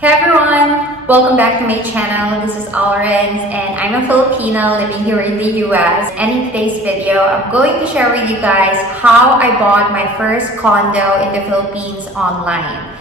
Hey everyone! Welcome back to my channel. This is Alrence and I'm a Filipino living here in the US. And in today's video, I'm going to share with you guys how I bought my first condo in the Philippines online.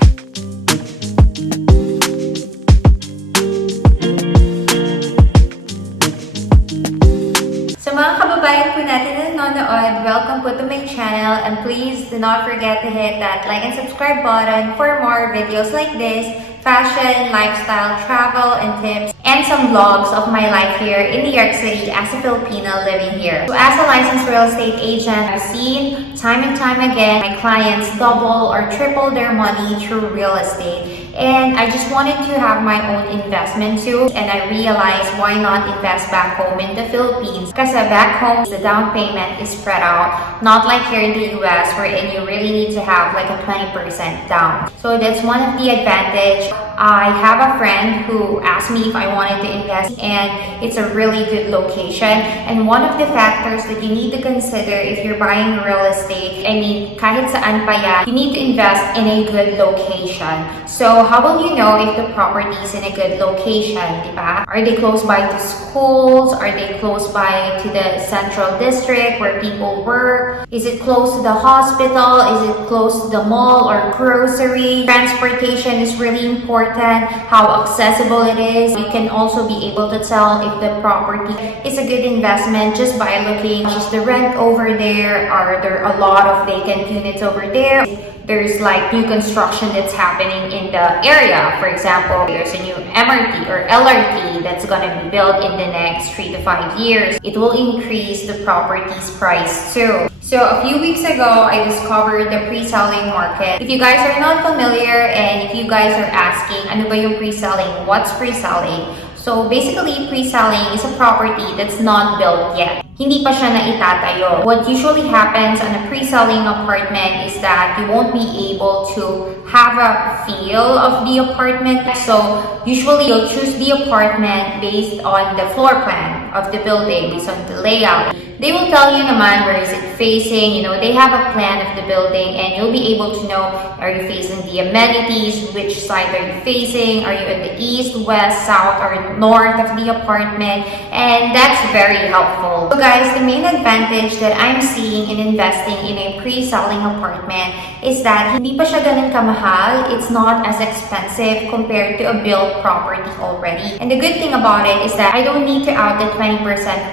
So mga kababayan po natin na nanonood, welcome po to my channel and please do not forget to hit that like and subscribe button for more videos like this. Fashion, lifestyle, travel, and tips, and some vlogs of my life here in New York City as a Filipino living here. So as a licensed real estate agent, I've seen time and time again my clients double or triple their money through real estate. And I just wanted to have my own investment too. And I realized why not invest back home in the Philippines? Because back home, the down payment is spread out. Not like here in the US wherein you really need to have like a 20% down. So that's one of the advantage. I have a friend who asked me if I wanted to invest and it's a really good location. And one of the factors that you need to consider if you're buying real estate, kahit saan pa yan, you need to invest in a good location. So how will you know if the property is in a good location, diba? Are they close by to schools? Are they close by to the central district where people work? Is it close to the hospital? Is it close to the mall or grocery? Transportation is really important. How accessible it is. You can also be able to tell if the property is a good investment just by looking just the rent over there. Are there a lot of vacant units over there? There's like new construction that's happening in the area. For example, there's a new MRT or LRT that's going to be built in the next 3 to 5 years. It will increase the property's price too. So a few weeks ago, I discovered the pre-selling market. If you guys are not familiar and if you guys are asking, ano ba yung pre-selling? What's pre-selling? So basically, pre-selling is a property that's not built yet. Hindi pa siya naitatayo. What usually happens on a pre-selling apartment is that you won't be able to have a feel of the apartment. So usually you'll choose the apartment based on the floor plan of the building, based on the layout. They will tell you naman where is it facing, they have a plan of the building and you'll be able to know, are you facing the amenities, which side are you facing, are you in the east, west, south, or north of the apartment, and that's very helpful. So guys, the main advantage that I'm seeing in investing in a pre-selling apartment is that hindi pa siya ganun kamahal. It's not as expensive compared to a built property already. And the good thing about it is that I don't need to out the 20%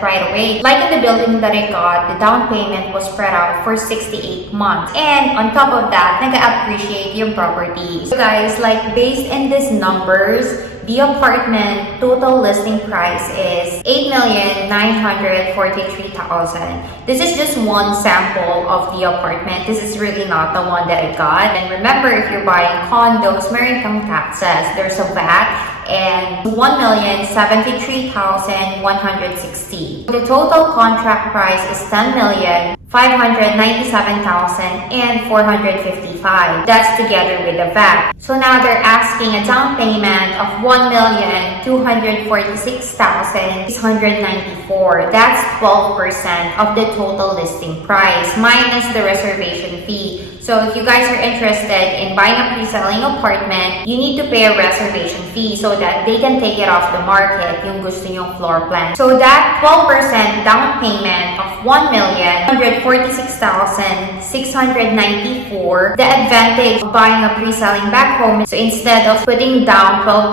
right away. Like in the building that I got, the down payment was spread out for 68 months. And on top of that, nag-appreciate yung property. So guys, like based in these numbers, the apartment total listing price is $8,943,000. This is just one sample of the apartment. This is really not the one that I got. And remember, if you're buying condos, meron kang taxes. There's a VAT and $1,073,160. The total contract price is $10,597,455. That's together with the VAT. So now they're asking a down payment of $1,246,694. That's 12% of the total listing price minus the reservation fee. So if you guys are interested in buying a pre-selling apartment, you need to pay a reservation fee so that they can take it off the market, yung gusto nyong floor plan. So that 12% down payment of $1,146,694, the advantage of buying a pre-selling back home, so instead of putting down 12%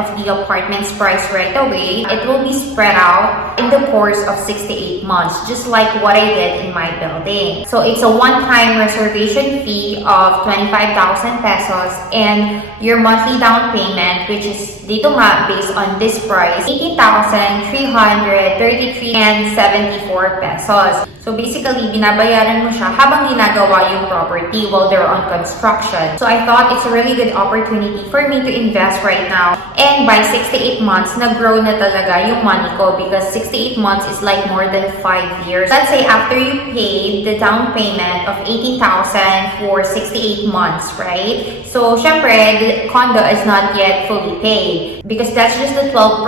of the apartment's price right away, it will be spread out in the course of 68 months, just like what I did in my building. So it's a one-time reservation fee of 25,000 pesos and your monthly down payment, which is dito nga based on this price, 18,333.74 pesos. So basically, binabayaran mo siya habang ginagawa yung property while they're on construction. So I thought it's a really good opportunity for me to invest right now. And by 68 months, nag-grow na talaga yung money ko because 68 months is like more than 5 years. Let's say after you paid the down payment of 18,000 for 68 months, right? So, syempre, the condo is not yet fully paid because that's just the 12%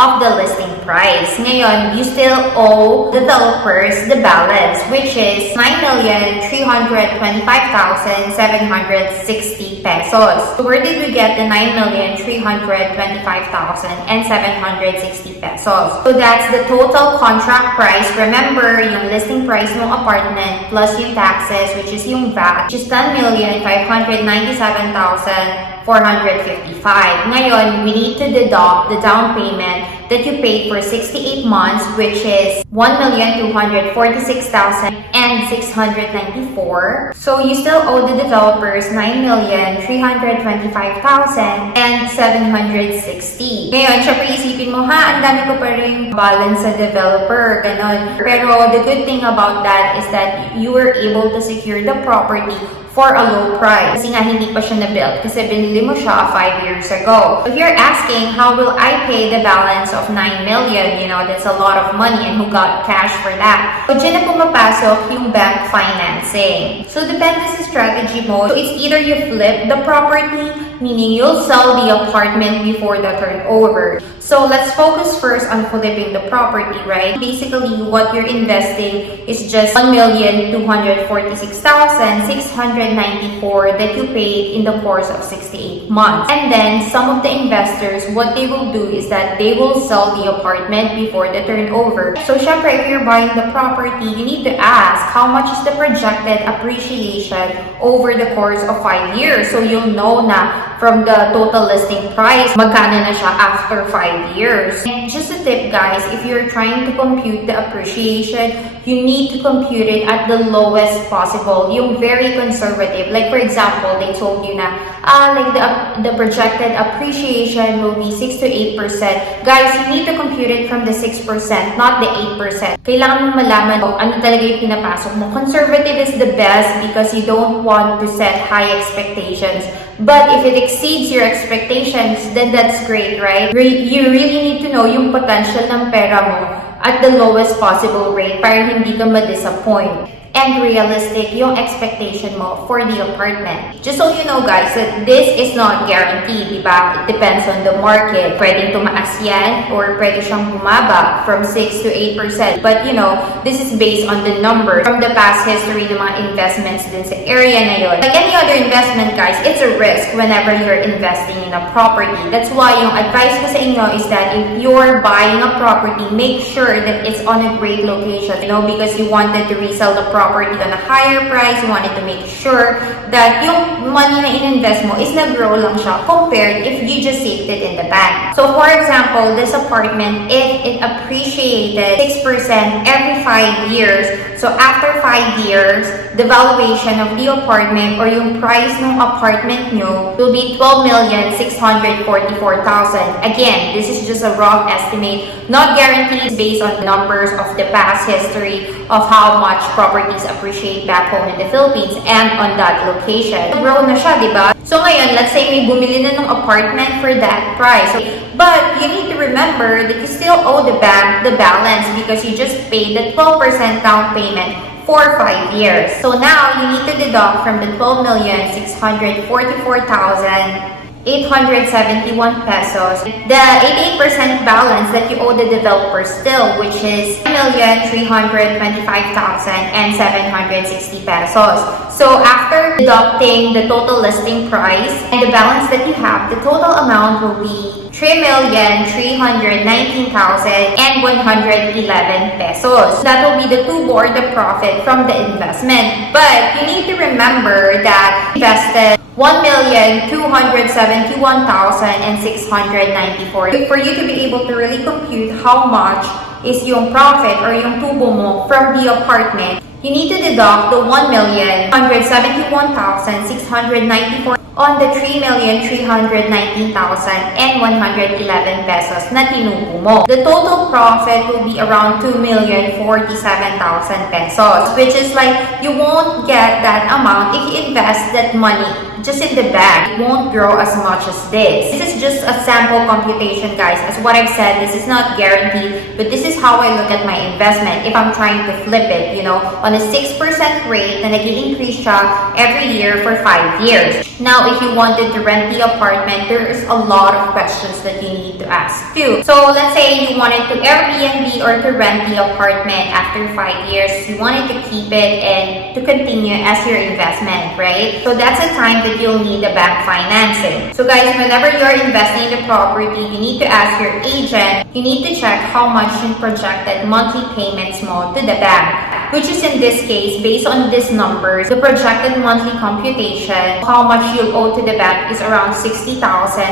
of the listing price. Ngayon, you still owe developers the balance, which is 9,325,760 pesos. So, where did we get the 9,325,760 pesos? So, that's the total contract price. Remember, yung listing price ng apartment plus yung taxes, which is yung VAT, which is 10,597,455. Ngayon, we need to deduct the down payment that you paid for 68 months, which is 1,246,694. So you still owe the developers 9,325,760. Ngayon, syempre isipin mo, ang dami ko pa rin balance sa developer, ganon. Pero the good thing about that is that you were able to secure the property for a low price. Kasi nga, hindi pa siya na-build kasi binili mo siya 5 years ago. If you're asking, how will I pay the balance of 9 million? You know, that's a lot of money and who got cash for that? So, dyan na pumapasok yung bank financing. So, depende sa strategy mo. So, it's either you flip the property, meaning you'll sell the apartment before the turnover. So, let's focus first on flipping the property, right? Basically, what you're investing is just 1,246,694 that you paid in the course of 68 months. And then, some of the investors, what they will do is that they will sell the apartment before the turnover. So, syempre, if you're buying the property, you need to ask how much is the projected appreciation over the course of 5 years. So, you'll know na from the total listing price, magkano na siya after 5 years. And just a tip, guys, if you're trying to compute the appreciation, you need to compute it at the lowest possible, yung very conservative. Like, for example, they told you na, like the projected appreciation will be 6 to 8%. Guys, you need to compute it from the 6%, not the 8%. Kailangan mo malaman ano talaga yung pinapasok mo. Conservative is the best because you don't want to set high expectations. But if it exceeds your expectations, then that's great, right? You really need to know yung potential ng pera mo at the lowest possible rate para hindi ka ma-disappoint. And realistic yung expectation mo for the apartment. Just so you know, guys, that this is not guaranteed, diba? It depends on the market. Pwedeng tumaas yan or pwede siyang bumaba from 6 to 8%. But, you know, this is based on the numbers from the past history ng mga investments din sa area na yun. Like any other investment, guys, it's a risk whenever you're investing in a property. That's why yung advice ko sa inyo is that if you're buying a property, make sure that it's on a great location, you know, because you wanted to resell the property on a higher price. You wanted to make sure that yung money na in-invest mo is nag-grow lang siya compared if you just saved it in the bank. So, for example, this apartment, if it appreciated 6% every 5 years, so after 5 years, the valuation of the apartment or yung price ng apartment nyo will be 12,644,000. Again, this is just a rough estimate, not guaranteed based on the numbers of the past history of how much properties appreciate back home in the Philippines and on that location. Grow na siya, diba? So ngayon, let's say may bumili na ng apartment for that price. But you need to remember that you still owe the bank the balance because you just paid the 12% down payment for 5 years. So now, you need to deduct from the 12,644,871 pesos the 88% balance that you owe the developer still, which is 1,325,760 pesos. So after deducting the total listing price and the balance that you have, the total amount will be 3,319,111 pesos. That will be the to-board the profit from the investment. But you need to remember that invested 1,271,694. For you to be able to really compute how much is yung profit or yung tubo mo from the apartment, you need to deduct the 1,171,694 on the 3,319,111 pesos na tinubo mo. The total profit will be around 2,047,000 pesos, which is like you won't get that amount if you invest that money just in the bank, it won't grow as much as this. This is just a sample computation, guys. As what I've said, this is not guaranteed, but this is how I look at my investment if I'm trying to flip it, you know, on a 6% rate na nag-i-increase siya every year for 5 years. Now, if you wanted to rent the apartment, there's a lot of questions that you need to ask too. So let's say you wanted to Airbnb or to rent the apartment after 5 years, you wanted to keep it and to continue as your investment, right? So that's a time that you'll need the bank financing. So guys, whenever you're investing in the property, you need to ask your agent, you need to check how much yung projected monthly payments mo to the bank, which is in this case, based on these numbers, the projected monthly computation, how much you'll owe to the bank is around 60,000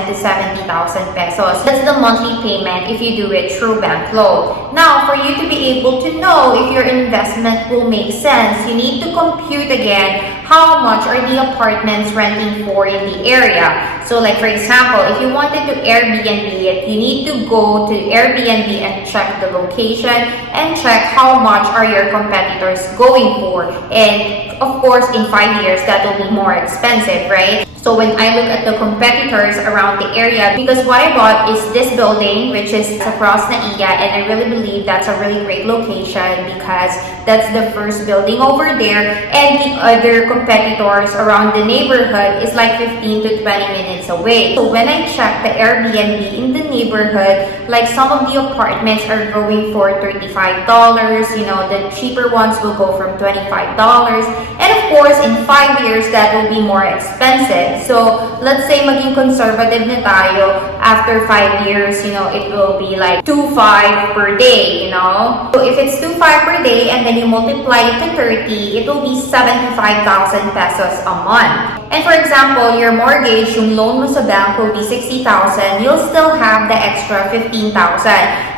to 70,000 pesos. That's the monthly payment if you do it through bank loan. Now, for you to be able to know if your investment will make sense, you need to compute again how much are the apartments renting for in the area. So like for example, if you wanted to Airbnb it, you need to go to Airbnb and check the location and check how much are your competitors going for. And of course, in 5 years, that will be more expensive, right? So when I look at the competitors around the area, because what I bought is this building, which is across Naiya, and I really believe that's a really great location because that's the first building over there, and the other competitors around the neighborhood is like 15 to 20 minutes away. So when I check the Airbnb in the neighborhood, like some of the apartments are going for $35, you know, the cheaper ones will go from $25. And of course, in 5 years, that will be more expensive. So let's say maging conservative na tayo, after 5 years, you know, it will be like 2.5 per day, you know. So if it's 2.5 per day and then you multiply it to 30, it will be 75,000 pesos a month. And for example, your mortgage, yung loan mo sa bank will be 60,000, you'll still have the extra 15,000.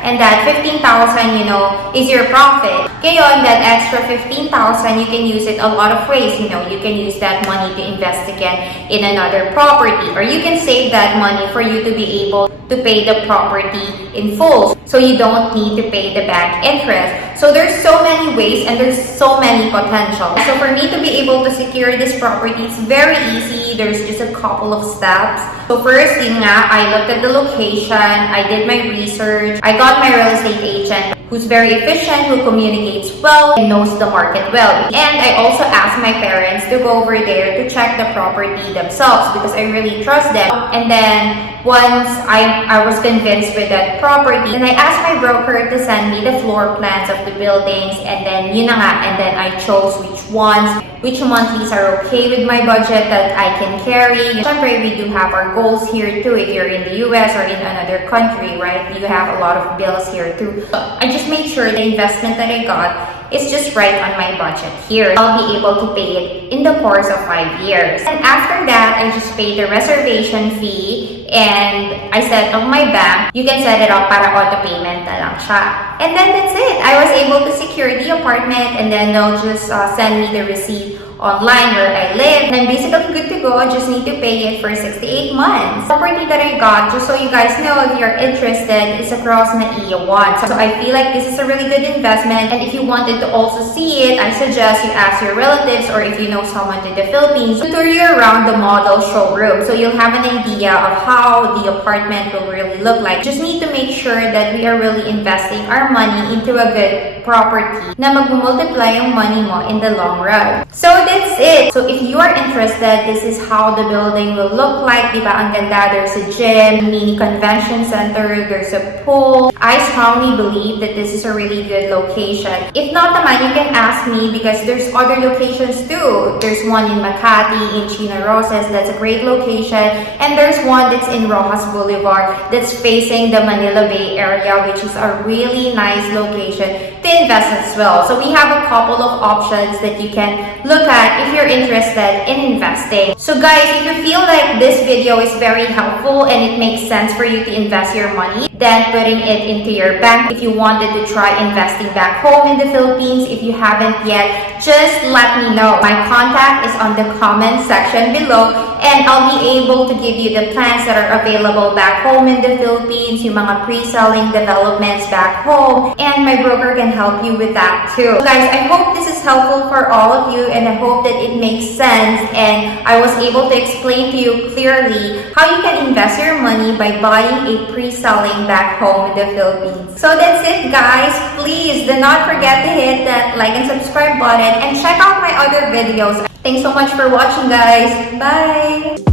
And that 15,000, you know, is your profit. Ngayon, that extra 15,000, you can use it a lot of ways. You know, you can use that money to invest again in another property, or you can save that money for you to be able to pay the property in full, so you don't need to pay the bank interest. So there's so many ways and there's so many potential. So for me to be able to secure this property, it's very easy. There's just a couple of steps. So first thing nga, I looked at the location, I did my research, I got my real estate agent who's very efficient, who communicates well, and knows the market well. And I also asked my parents to go over there to check the property themselves because I really trust them. And then once I was convinced with that property, and I asked my broker to send me the floor plans of the buildings, and then yun na nga, and then I chose which monthlies are okay with my budget that I can carry. Siyempre, we do have our goals here too. If you're in the US or in another country, right, you have a lot of bills here too. So I just made sure the investment that I got is just right on my budget here. I'll be able to pay it in the course of 5 years. And after that, I just paid the reservation fee, and I set up my bank. You can set it up para auto payment na lang siya. And then that's it. I was able to secure the apartment, and then they'll just send me the receipt online where I live. And I'm basically good to go. I just need to pay it for 68 months. The property that I got, just so you guys know if you're interested, is across Naiya 1. So I feel like this is a really good investment. And if you wanted to also see it, I suggest you ask your relatives, or if you know someone in the Philippines, to tour you around the model showroom. So you'll have an idea of how the apartment will really look like. Just need to make sure that we are really investing our money into a good property na mag-multiply yung money mo in the long run. So that's it. So if you are interested, this is how the building will look like. Diba? Ang ganda. There's a gym, mini convention center, there's a pool. I strongly believe that this is a really good location. If not naman, you can ask me because there's other locations too. There's one in Makati, in Chino Roses, that's a great location. And there's one that's in Rojas Boulevard that's facing the Manila Bay area, which is a really nice location to invest as well. So we have a couple of options that you can look at if you're interested in investing. So guys, if you feel like this video is very helpful and it makes sense for you to invest your money, then putting it into your bank. If you wanted to try investing back home in the Philippines, if you haven't yet, just let me know. My contact is on the comment section below, and I'll be able to give you the plans that are available back home in the Philippines, yung mga pre-selling developments back home, and my broker can help you with that too. So guys, I hope this is helpful for all of you, and I hope hope that it makes sense and I was able to explain to you clearly how you can invest your money by buying a pre-selling back home in the Philippines. So that's it, guys. Please do not forget to hit that like and subscribe button and check out my other videos. Thanks so much for watching, guys. Bye!